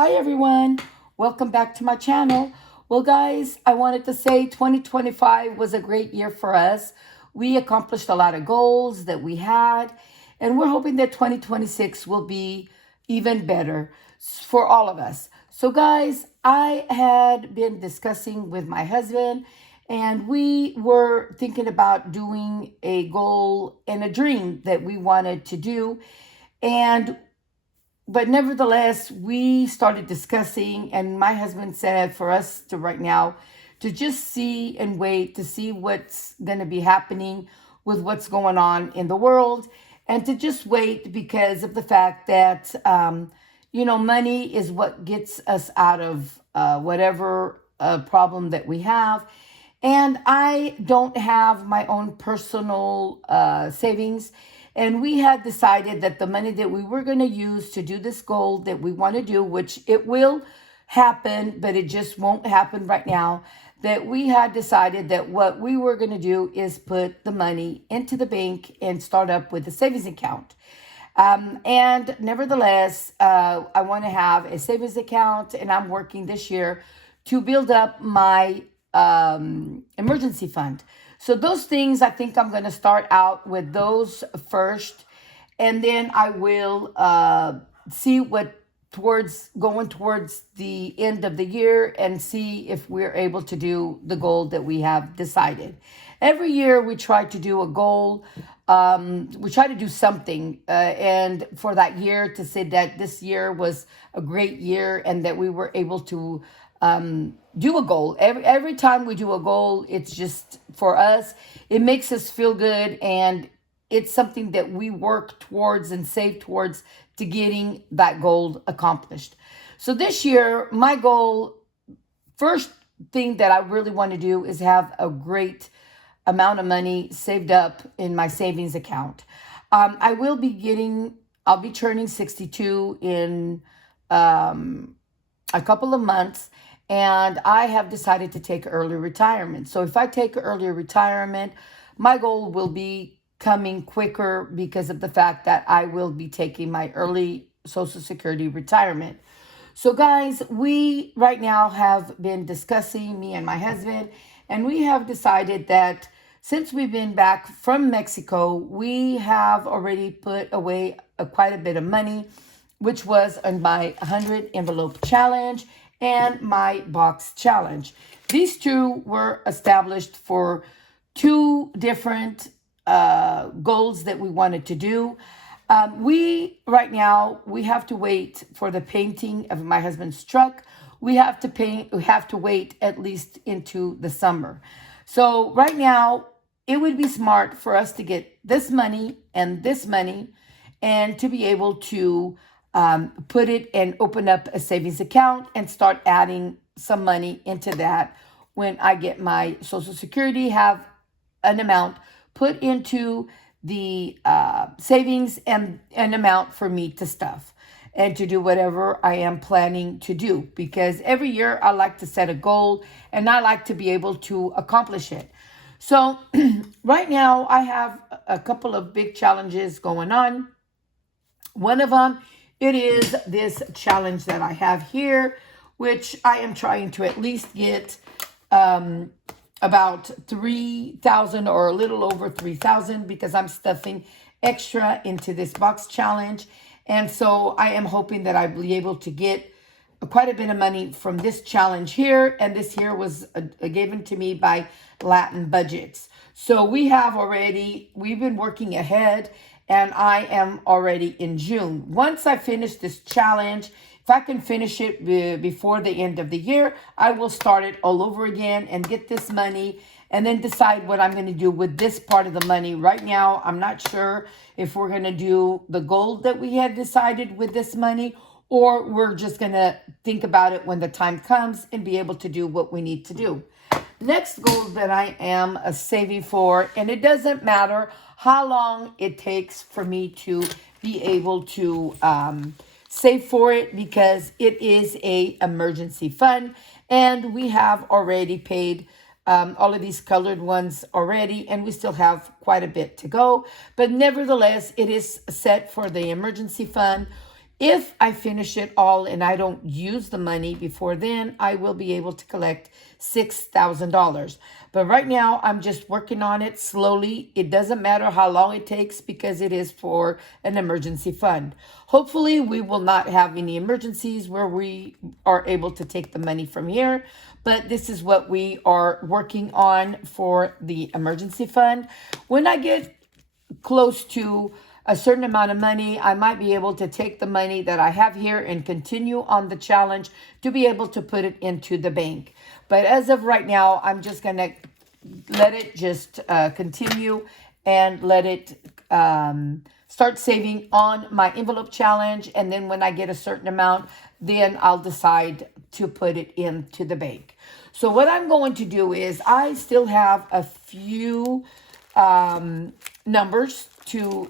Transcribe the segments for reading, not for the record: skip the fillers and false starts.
Hi everyone, welcome back to my channel. Well guys, I wanted to say 2025 was a great year for us. We accomplished a lot of goals that we had, and we're hoping that 2026 will be even better for all of us. So guys, I had been discussing with my husband, and we were thinking about doing a goal and a dream that we wanted to do. And but nevertheless, we started discussing, and my husband said for us to right now to just see and wait to see what's going to be happening with what's going on in the world, and to just wait because of the fact that, money is what gets us out of whatever problem that we have. And I don't have my own personal savings. And we had decided that the money that we were going to use to do this goal that we want to do, which it will happen, but it just won't happen right now, that we had decided that what we were going to do is put the money into the bank and start up with a savings account. And nevertheless, I want to have a savings account, and I'm working this year to build up my emergency fund. So those things, I think I'm going to start out with those first, and then I will see what towards going towards the end of the year and see if we're able to do the goal that we have decided. Every year we try to do a goal. We try to do something, and for that year to say that this year was a great year and that we were able to do a goal. Every time we do a goal, it's just for us, it makes us feel good, and it's something that we work towards and save towards to getting that goal accomplished. So this year, my goal, first thing that I really want to do is have a great amount of money saved up in my savings account. I'll be turning 62 in a couple of months, and I have decided to take early retirement. So if I take early retirement, my goal will be coming quicker because of the fact that I will be taking my early Social Security retirement. So guys, we right now have been discussing, me and my husband, and we have decided that since we've been back from Mexico, we have already put away quite a bit of money, which was on my 100 envelope challenge and my box challenge. These two were established for two different goals that we wanted to do. We right now we have to wait for the painting of my husband's truck. We have to paint. We have to wait at least into the summer. So right now it would be smart for us to get this money and to be able to put it and open up a savings account and start adding some money into that when I get my Social Security, have an amount put into the savings and an amount for me to stuff and to do whatever I am planning to do. Because every year I like to set a goal and I like to be able to accomplish it. So right now I have a couple of big challenges going on. One of them, it is this challenge that I have here, which I am trying to at least get about 3,000 or a little over 3,000 because I'm stuffing extra into this box challenge. And so I am hoping that I'll be able to get quite a bit of money from this challenge here. And this here was given to me by Latin Budgets. So we've been working ahead, and I am already in June. Once I finish this challenge, if I can finish it before the end of the year, I will start it all over again and get this money and then decide what I'm going to do with this part of the money. Right now, I'm not sure if we're going to do the goal that we had decided with this money, or we're just going to think about it when the time comes and be able to do what we need to do. Next goal that I am saving for, and it doesn't matter how long it takes for me to be able to save for it, because it is a emergency fund, and we have already paid all of these colored ones already, and we still have quite a bit to go. But nevertheless, it is set for the emergency fund. If I finish it all and I don't use the money before then, I will be able to collect $6,000. But right now, I'm just working on it slowly. It doesn't matter how long it takes because it is for an emergency fund. Hopefully, we will not have any emergencies where we are able to take the money from here. But this is what we are working on for the emergency fund. When I get close to a certain amount of money, I might be able to take the money that I have here and continue on the challenge to be able to put it into the bank. But as of right now, I'm just going to let it just continue and let it start saving on my envelope challenge. And then when I get a certain amount, then I'll decide to put it into the bank. So what I'm going to do is I still have a few numbers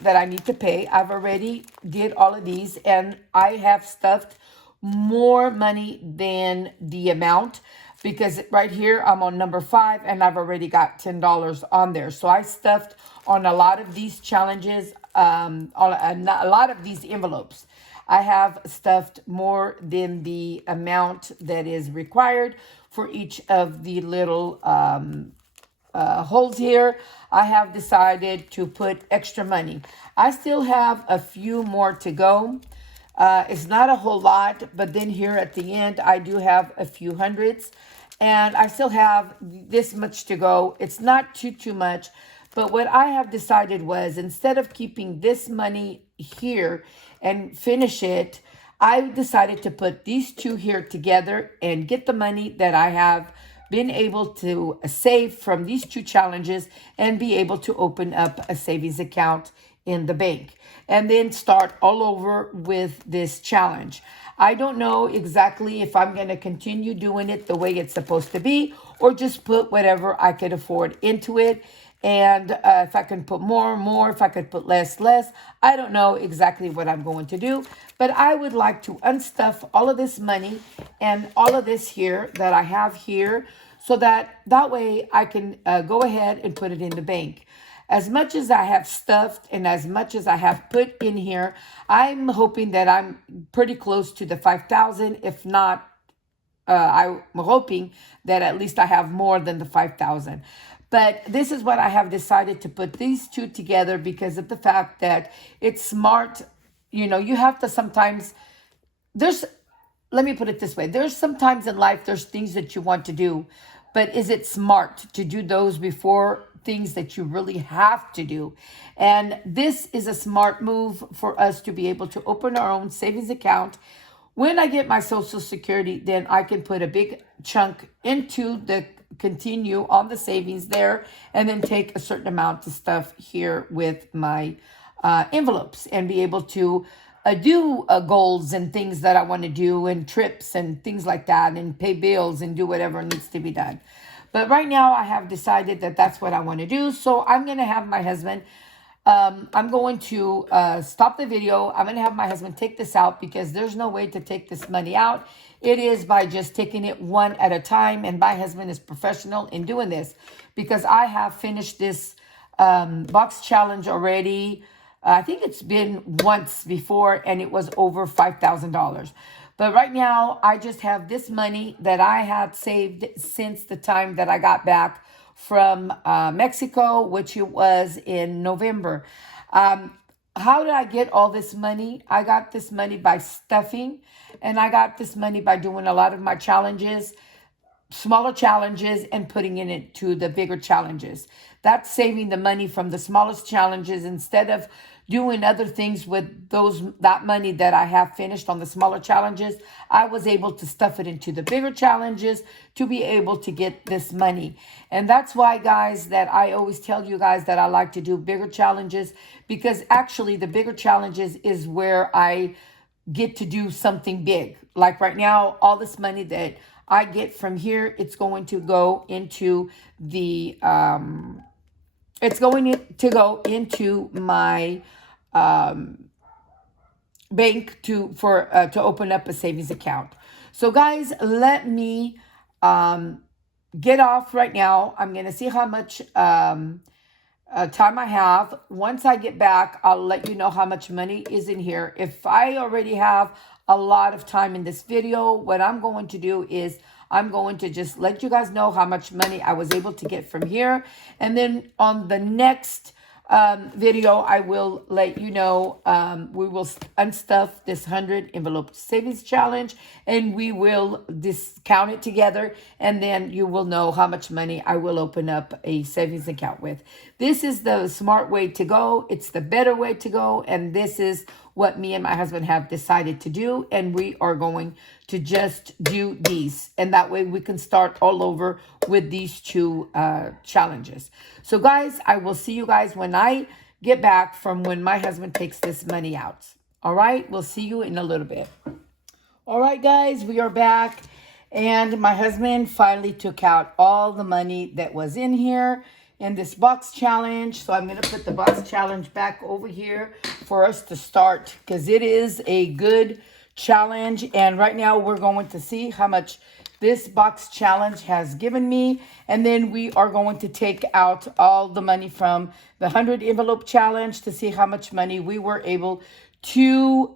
that I need to pay. I've already did all of these, and I have stuffed more money than the amount because right here I'm on number 5 and I've already got $10 on there. So I stuffed on a lot of these challenges, on a lot of these envelopes. I have stuffed more than the amount that is required for each of the little holes here. I have decided to put extra money. I still have a few more to go. It's not a whole lot, but then here at the end, I do have a few hundreds, and I still have this much to go. It's not too much, but what I have decided was instead of keeping this money here and finish it, I decided to put these two here together and get the money that I have been able to save from these two challenges and be able to open up a savings account in the bank and then start all over with this challenge. I don't know exactly if I'm going to continue doing it the way it's supposed to be or just put whatever I could afford into it. And if I can put more, if I could put less. I don't know exactly what I'm going to do, but I would like to unstuff all of this money and all of this here that I have here so that way I can go ahead and put it in the bank. As much as I have stuffed and as much as I have put in here, I'm hoping that I'm pretty close to the 5,000. If not, I'm hoping that at least I have more than the 5,000. But this is what I have decided to put these two together because of the fact that it's smart. You know, you have to sometimes, let me put it this way. There's sometimes in life, there's things that you want to do, but is it smart to do those before things that you really have to do? And this is a smart move for us to be able to open our own savings account. When I get my Social Security, then I can put a big chunk into the continue on the savings there and then take a certain amount of stuff here with my envelopes and be able to do goals and things that I want to do and trips and things like that and pay bills and do whatever needs to be done. But right now I have decided that that's what I want to do. So I'm going to have my husband, I'm going to stop the video. I'm going to have my husband take this out because there's no way to take this money out. It is by just taking it one at a time. And my husband is professional in doing this because I have finished this box challenge already. I think it's been once before and it was over $5,000. But right now, I just have this money that I had saved since the time that I got back from Mexico, which it was in November. How did I get all this money? I got this money by stuffing, and I got this money by doing a lot of my challenges, smaller challenges, and putting in it to the bigger challenges. That's saving the money from the smallest challenges instead of doing other things with that money that I have finished on the smaller challenges. I was able to stuff it into the bigger challenges to be able to get this money. And that's why, guys, that I always tell you guys that I like to do bigger challenges, because actually the bigger challenges is where I get to do something big. Like right now, all this money that I get from here, it's going to go into the my bank to open up a savings account. So guys, let me get off right now. I'm gonna see how much time I have. Once I get back, I'll let you know how much money is in here. If I already have a lot of time in this video, what I'm going to do is I'm going to just let you guys know how much money I was able to get from here. And then on the next video, I will let you know, we will unstuff this 100 envelope savings challenge, and we will discount it together, and then you will know how much money I will open up a savings account with. This is the smart way to go. It's the better way to go, and this is what me and my husband have decided to do, and we are going to just do these, and that way we can start all over with these two challenges. So guys, I will see you guys when I get back from when my husband takes this money out. All right, we'll see you in a little bit. All right, guys, we are back, and my husband finally took out all the money that was in here in this box challenge. So I'm going to put the box challenge back over here for us to start, because it is a good challenge. And right now we're going to see how much this box challenge has given me. And then we are going to take out all the money from the 100 envelope challenge to see how much money we were able to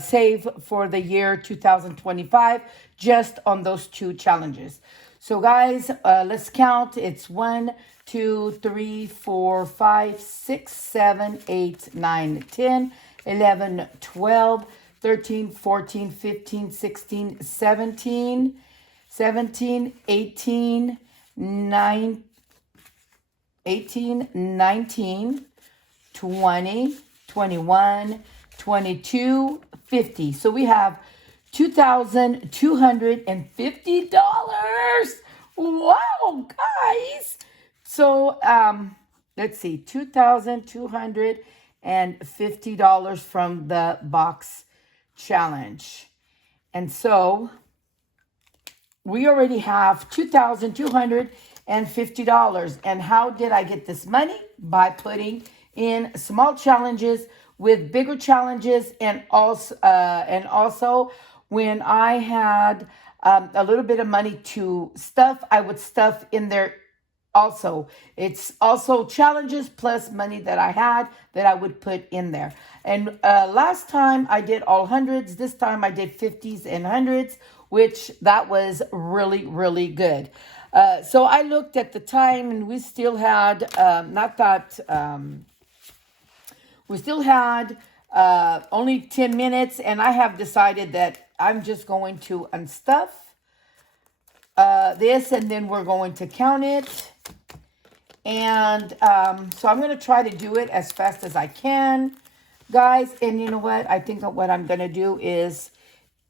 save for the year 2025 just on those two challenges. So guys, let's count. It's 1, 2, 3, 4, 5, 6, 7, 8, 9, 10, 11, 12, 13, 14, 15, 16, 17, 18, 19, 20, 21, 22, 50. So we have $2,250. Wow, guys. So let's see, $2,250 from the box challenge. And so we already have $2,250. And how did I get this money? By putting in small challenges with bigger challenges, and also when I had a little bit of money to stuff, I would stuff in there also. It's also challenges plus money that I had that I would put in there. And last time I did all hundreds. This time I did 50s and hundreds, which that was really, really good. So I looked at the time, and we still had, we still had only 10 minutes, and I have decided that I'm just going to unstuff this, and then we're going to count it. And so I'm going to try to do it as fast as I can, guys. And you know what? I think what I'm going to do is,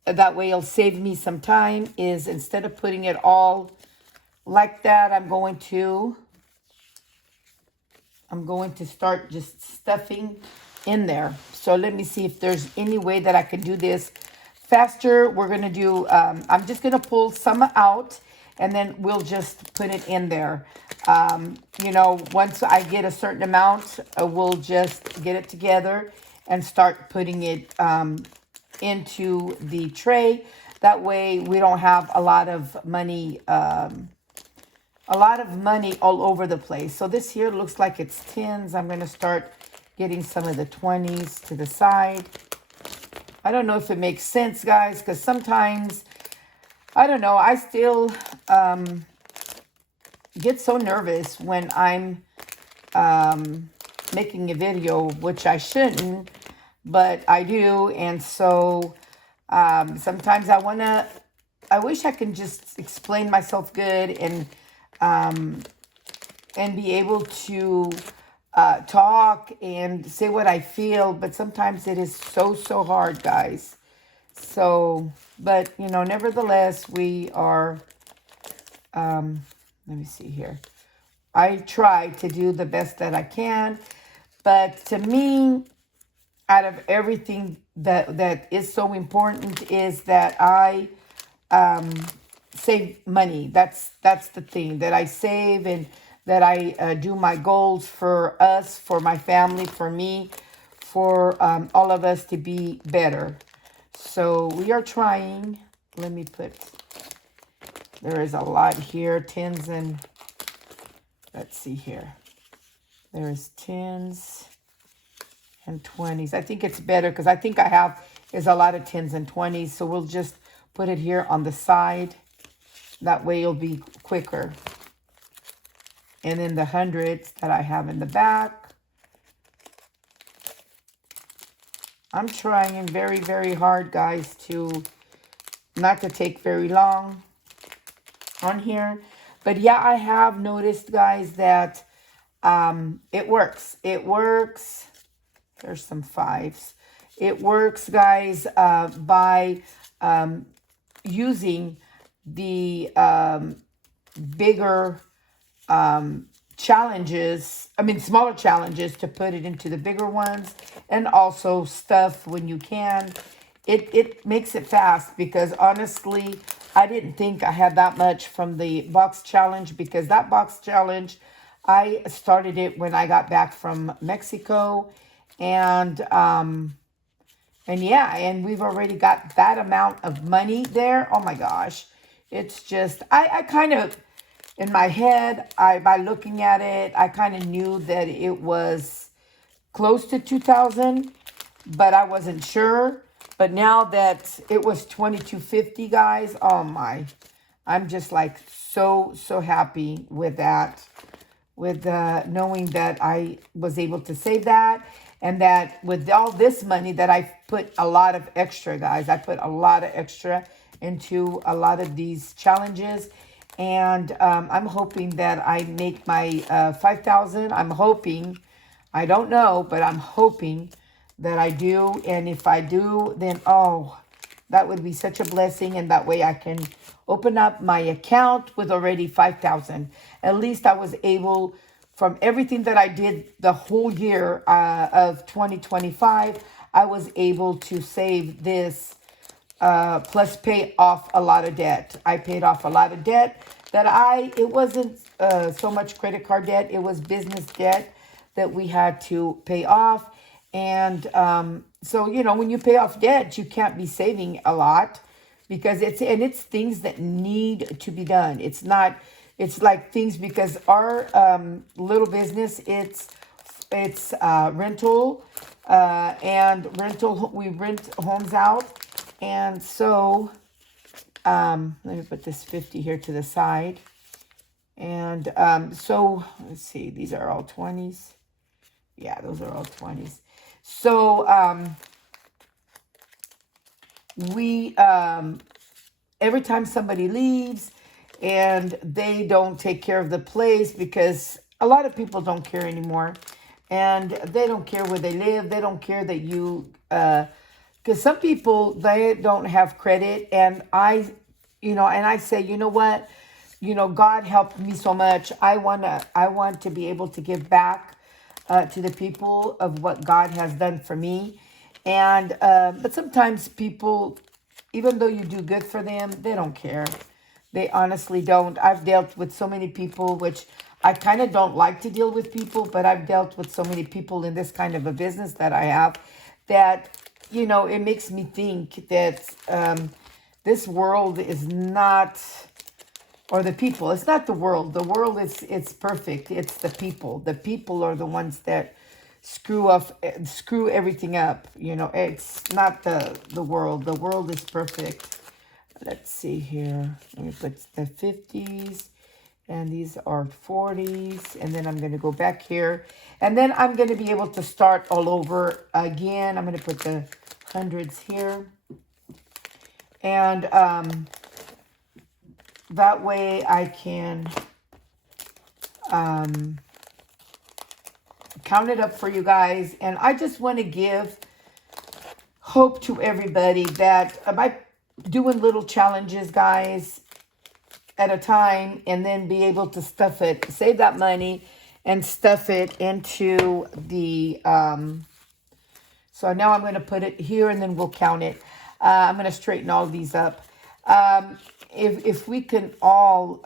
that way it'll save me some time, is instead of putting it all like that, I'm going to start just stuffing in there. So let me see if there's any way that I can do this faster. We're going to do, I'm just going to pull some out, and then we'll just put it in there. You know, once I get a certain amount, we'll just get it together and start putting it into the tray. That way we don't have a lot of money all over the place. So this here looks like it's 10s. I'm going to start getting some of the 20s to the side. I don't know if it makes sense, guys, because sometimes, I don't know, I still get so nervous when I'm making a video, which I shouldn't, but I do. And so sometimes I wish I can just explain myself good and be able to talk and say what I feel, but sometimes it is so hard, guys. So, but you know, nevertheless, we are, let me see here. I try to do the best that I can, but to me, out of everything that is so important is that I save money. That's the thing, that I save, and that I do my goals for us, for my family, for me, for all of us to be better. So we are trying. Let me put, there is a lot here, 10s, and let's see here. There's 10s and 20s. I think it's better because I think I have is a lot of 10s and 20s. So we'll just put it here on the side. That way it'll be quicker. And then the hundreds that I have in the back. I'm trying very, very hard, guys, to not to take very long on here. But yeah, I have noticed, guys, that it works. It works. There's some 5s. It works, guys, by using the bigger challenges, smaller challenges to put it into the bigger ones, and also stuff when you can. It makes it fast because honestly, I didn't think I had that much from the box challenge, because that box challenge, I started it when I got back from Mexico, and yeah, and we've already got that amount of money there. Oh my gosh. It's just, I kind of, in my head, by looking at it, I kind of knew that it was close to 2,000, but I wasn't sure. But now that it was 2,250, guys, oh my, I'm just like so happy with that, with knowing that I was able to save that, and that with all this money that I put a lot of extra, guys. I put a lot of extra into a lot of these challenges. And I'm hoping that I make my 5,000. I'm hoping, I don't know, but I'm hoping that I do. And if I do, then, oh, that would be such a blessing. And that way I can open up my account with already 5,000. At least I was able, from everything that I did the whole year of 2025, I was able to save this, plus pay off a lot of debt. I paid off a lot of debt that it wasn't so much credit card debt. It was business debt that we had to pay off. And so, you know, when you pay off debt, you can't be saving a lot, because it's things that need to be done. It's like things, because our little business, it's rental, and rental, we rent homes out. And so, let me put this 50 here to the side. And so, let's see, these are all 20s. Yeah, those are all 20s. So, we, every time somebody leaves and they don't take care of the place, because a lot of people don't care anymore. And they don't care where they live. They don't care that you, because some people, they don't have credit, and I say, you know what, God helped me so much. I want to be able to give back to the people of what God has done for me. And but sometimes people, even though you do good for them, they don't care. They honestly don't. I've dealt with so many people, which I kind of don't like to deal with people, but I've dealt with so many people in this kind of a business that I have, that it makes me think that this world is not, or the people, it's not the world. The world it's perfect. It's the people. The people are the ones that screw everything up. It's not the world. The world is perfect. Let's see here. Let me put the 50s. And these are 40s. And then I'm going to go back here. And then I'm going to be able to start all over again. I'm going to put the hundreds here. And that way I can count it up for you guys. And I just want to give hope to everybody that by doing little challenges, guys, at a time, and then be able to stuff it, save that money and stuff it into the, so now I'm going to put it here, and then we'll count it. I'm going to straighten all these up. If we can all,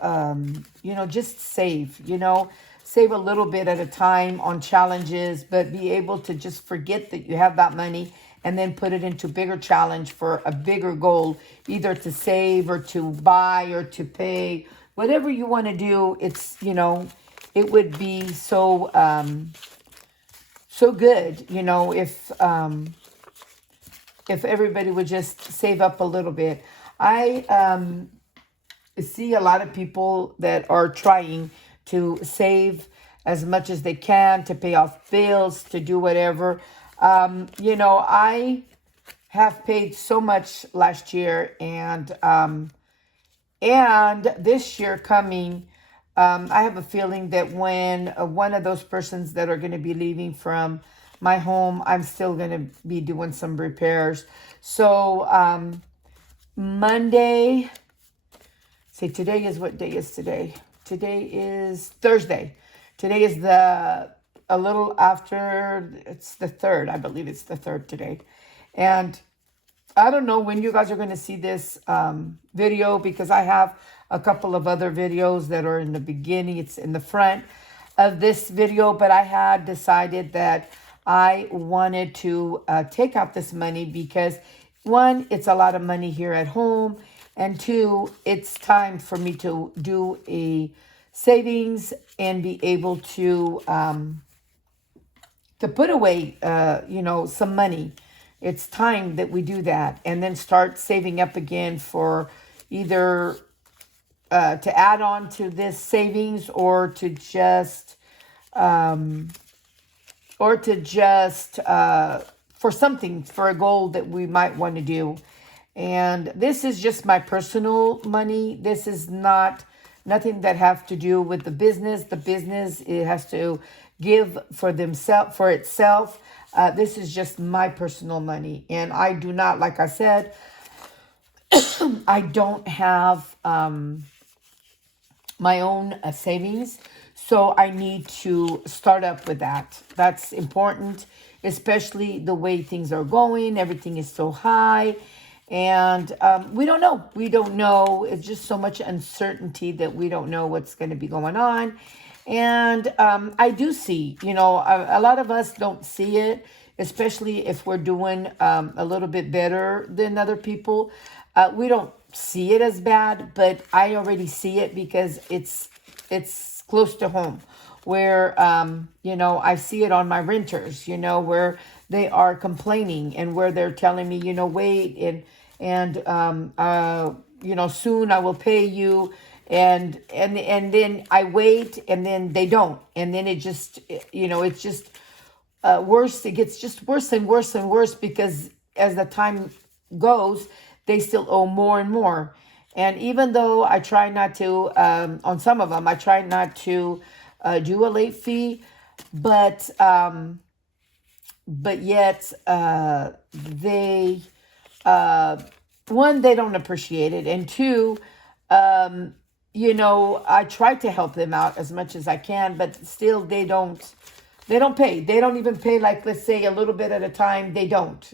just save a little bit at a time on challenges, but be able to just forget that you have that money, and then put it into bigger challenge for a bigger goal, either to save or to buy or to pay, whatever you want to do. It's, it would be so good, if everybody would just save up a little bit. I see a lot of people that are trying to save as much as they can to pay off bills, to do whatever. I have paid so much last year, and this year coming, I have a feeling that when one of those persons that are going to be leaving from my home, I'm still going to be doing some repairs. So Monday, say today is, what day is today? Today is Thursday. Today is a little after, it's the 3rd. I believe it's the 3rd today. And I don't know when you guys are going to see this video, because I have a couple of other videos that are in the beginning. It's in the front of this video, but I had decided that I wanted to take out this money because, one, it's a lot of money here at home, and two, it's time for me to do a savings and be able to put away, some money. It's time that we do that, and then start saving up again for either to add on to this savings, or to just for something, for a goal that we might want to do. And this is just my personal money. This is nothing that has to do with the business. The business, it has to give for itself. This is just my personal money. And I do not, like I said, I don't have my own savings. So I need to start up with that. That's important, especially the way things are going. Everything is so high. And we don't know. We don't know. It's just so much uncertainty that we don't know what's going to be going on. And I do see, a lot of us don't see it, especially if we're doing a little bit better than other people. We don't see it as bad, but I already see it because it's close to home, where, I see it on my renters, where they are complaining, and where they're telling me, wait, and soon I will pay you. And then I wait, and then they don't. And then it just, it's just worse. It gets just worse and worse and worse, because as the time goes, they still owe more and more. And even though I try not to, on some of them, I try not to do a late fee, but yet they, one, they don't appreciate it, and two, I try to help them out as much as I can, but still they don't pay. They don't even pay, like, let's say, a little bit at a time. They don't,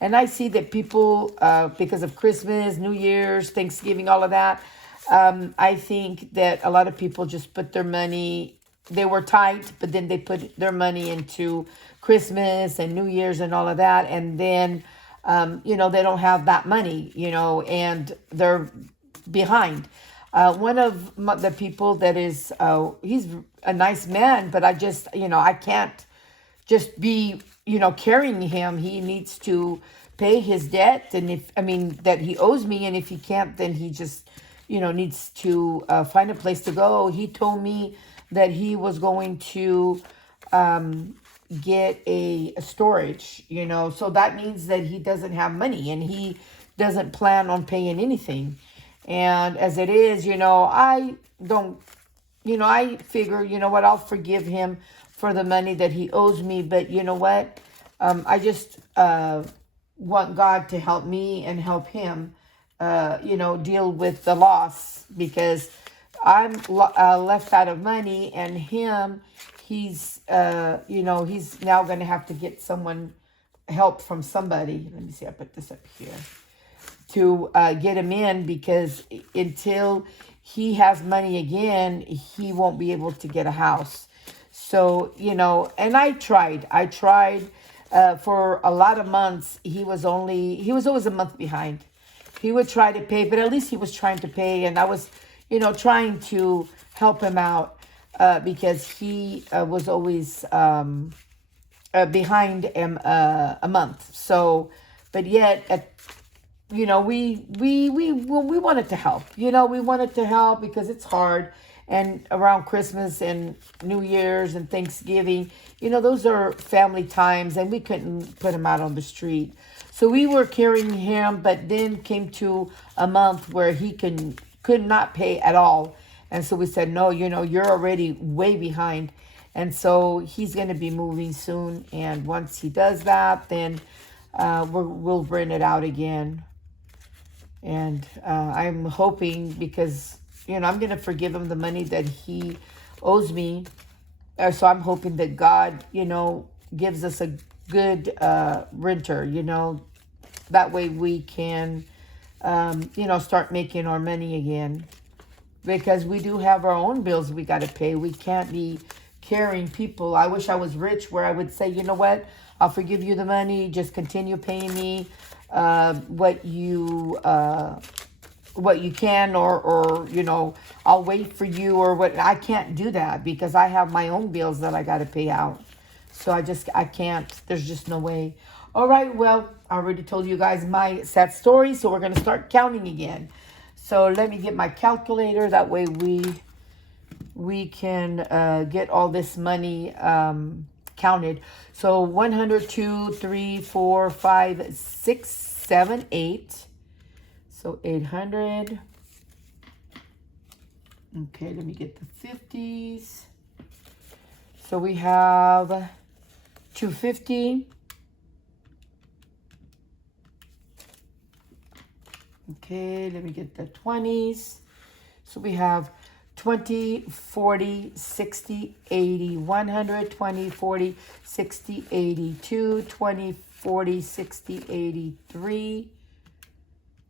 And I see that people, because of Christmas, New Year's, Thanksgiving, all of that, I think that a lot of people just put their money, they were tight, but then they put their money into Christmas and New Year's and all of that. And then, they don't have that money, and they're behind. One of the people that is, he's a nice man, but I just, I can't just be, carrying him. He needs to pay his debt, and that he owes me. And if he can't, then he just, needs to find a place to go. He told me that he was going to get a storage, so that means that he doesn't have money, and he doesn't plan on paying anything. And as it is, I don't, I figure, what, I'll forgive him for the money that he owes me. But you know what? I just want God to help me and help him, deal with the loss, because I'm left out of money, and him, he's now going to have to get help from somebody. Let me see, I put this up here, to get him in, because until he has money again, he won't be able to get a house. So, and I tried for a lot of months. He was always a month behind. He would try to pay, but at least he was trying to pay, and I was, trying to help him out. because he was always behind a month. So, but yet, we wanted to help. We wanted to help because it's hard. And around Christmas and New Year's and Thanksgiving, those are family times, and we couldn't put him out on the street. So we were carrying him, but then came to a month where he could not pay at all. And so we said, no, you're already way behind. And so he's going to be moving soon. And once he does that, then we'll rent it out again. And I'm hoping, because I'm going to forgive him the money that he owes me. So I'm hoping that God, gives us a good renter, That way we can, start making our money again. Because we do have our own bills we got to pay. We can't be carrying people. I wish I was rich where I would say, you know what? I'll forgive you the money. Just continue paying me what you can, or I'll wait for you, or what. I can't do that because I have my own bills that I got to pay out. So I can't. There's just no way. All right, well, I already told you guys my sad story, so we're going to start counting again. So let me get my calculator. That way we can get all this money counted. So 100, 2, 3, 4, 5, 6, 7, 8. So 800. Okay, let me get the 50s. So we have 250. Okay, let me get the 20s. So we have 20, 40, 60, 80, 100, 20, 40, 60, 82, 20, 40, 60, 83.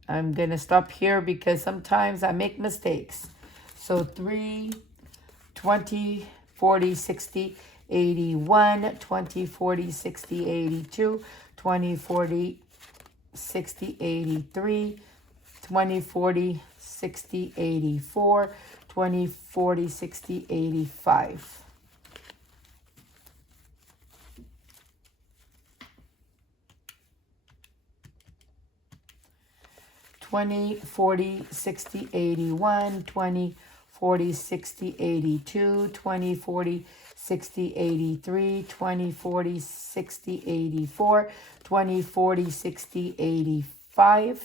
I'm going to stop here because sometimes I make mistakes. So 3, 20, 40, 60, 81, 20, 40, 60, 82, 20, 40, 60, 83, 20, 40, 60, 84, 20, 40, 60, 85. $20, $40, $60, $81, $20, $40, $60, $82, $20, $40, $60, $83, $20, $40, $60, $84, $20, $40, $60, $85,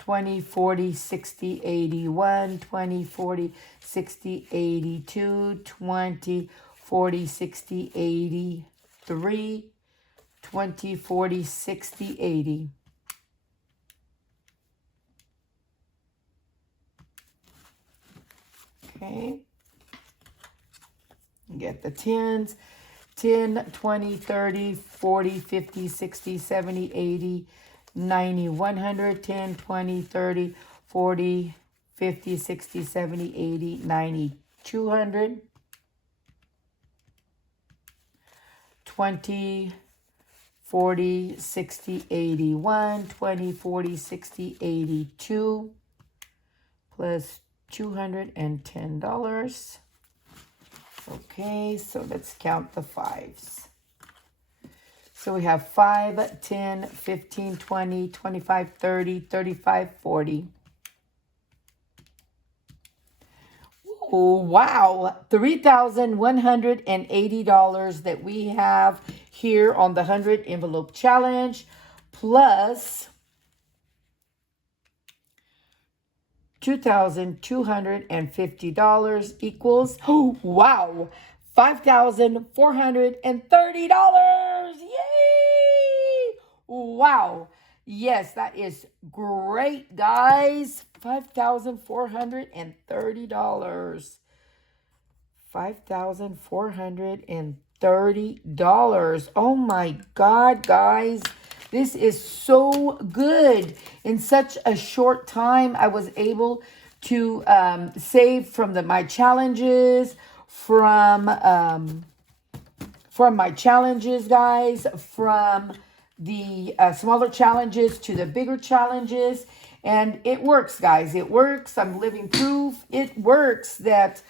$20, $40, $60, $81, $20, $40, $60, $82, $20, $40, $60, $83, 20, 40, 60, 80. Okay. Get the 10s. 10, 20, 30, 40, 50, 60, 70, 80, 90, 100, 10, 20, 30, 40, 50, 60, 70, 80, 90, 200. 20, 40, 60, 81, 20, 40, 60, 82, plus $210. Okay, so let's count the 5s. So we have 5, 10, 15, 20, 25, 30, 35, 40. Oh, wow. $3,180 that we have here on the 100 envelope challenge, plus $2,250 equals, oh, wow, $5,430. Yay! Wow. Yes, that is great, guys. $5,430. $5,430. Oh my God, guys. This is so good. In such a short time, I was able to save from my challenges, from my challenges, guys, from the smaller challenges to the bigger challenges. And it works, guys. It works. I'm living proof. It works that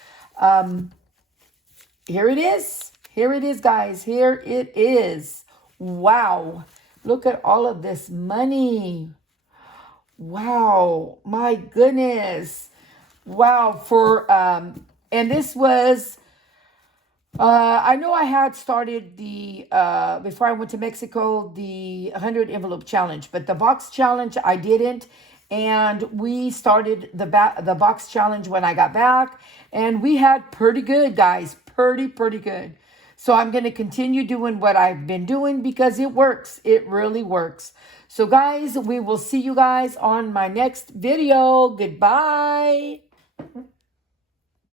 here it is. Here it is, guys. Here it is. Wow. Look at all of this money. Wow. My goodness. Wow. And this was, I know I had started before I went to Mexico, the 100 envelope challenge, but the box challenge, I didn't. And we started the box challenge when I got back, and we had pretty good, guys, pretty good. So I'm going to continue doing what I've been doing because it works. It really works. So guys, we will see you guys on my next video. Goodbye.